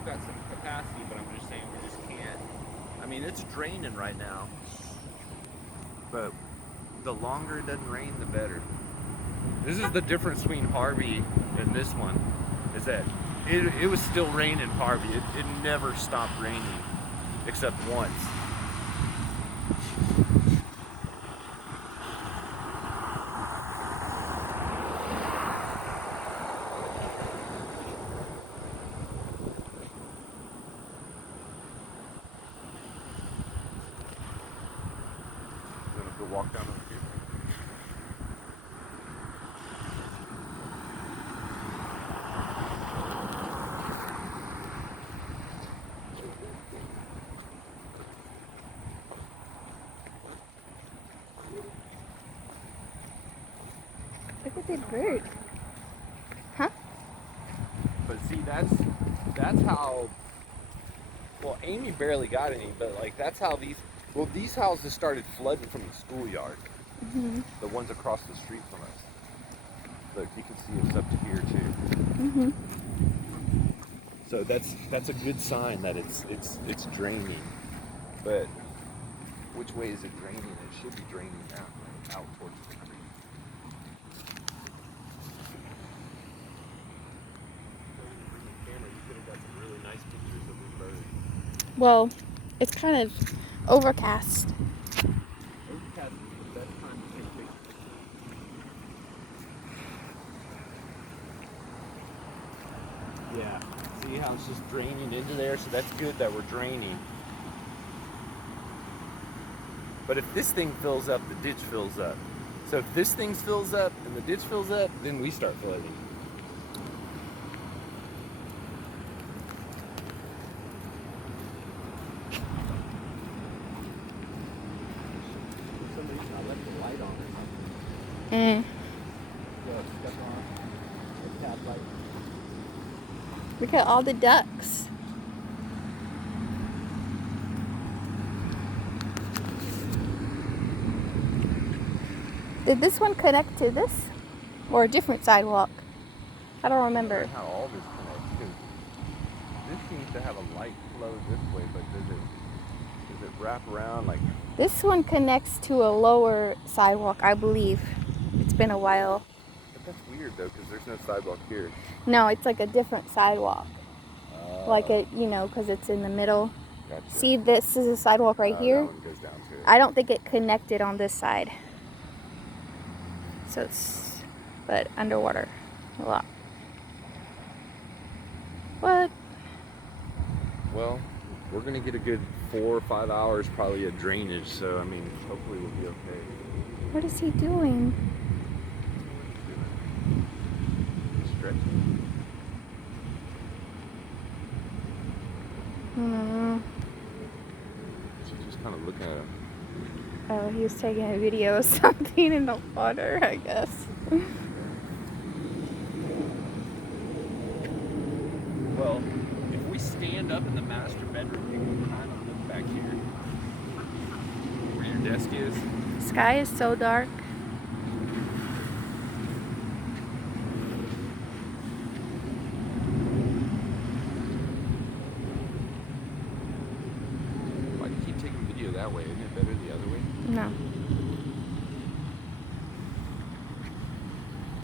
still got some capacity, but I'm just saying we just can't. I mean, it's draining right now, but the longer it doesn't rain, the better. This is the difference between Harvey and this one, is that it was still raining Harvey. It never stopped raining, except once. Go walk down over here. Look at that bird. Huh? But see, that's how. Well, Amy barely got any, but like that's how these houses started flooding from the schoolyard. Mm-hmm. The ones across the street from us. Look, you can see it's up to here too. Mm-hmm. So that's a good sign that it's draining. But which way is it draining? It should be draining out towards the creek. You could have got some really nice pictures of these birds. Well, it's kind of overcast. Overcast is the best time to take pictures. Yeah. See how it's just draining into there? So that's good that we're draining. But if this thing fills up, the ditch fills up. So if this thing fills up and the ditch fills up, then we start flooding. For some reason I left the light on or something. So it's stuck on. It's tap light. Look at all the ducks. Did this one connect to this? Or a different sidewalk? I don't remember. How all this connects, because this seems to have a light flow this way, but does it wrap around like? This one connects to a lower sidewalk, I believe. It's been a while. But that's weird though, because there's no sidewalk here. No, it's like a different sidewalk. Like it, because it's in the middle. Gotcha. See, this is a sidewalk right here. That one goes down to it. I don't think it connected on this side. So it's, but underwater a lot. What? Well, we're gonna get a good 4 or 5 hours probably of drainage, so I mean, hopefully we'll be okay. What is he doing? He's stretching. She's just kind of looking at him. Oh, he was taking a video of something in the water, I guess. Well, if we stand up in the master bedroom, you can kind of look back here where your desk is. The sky is so dark.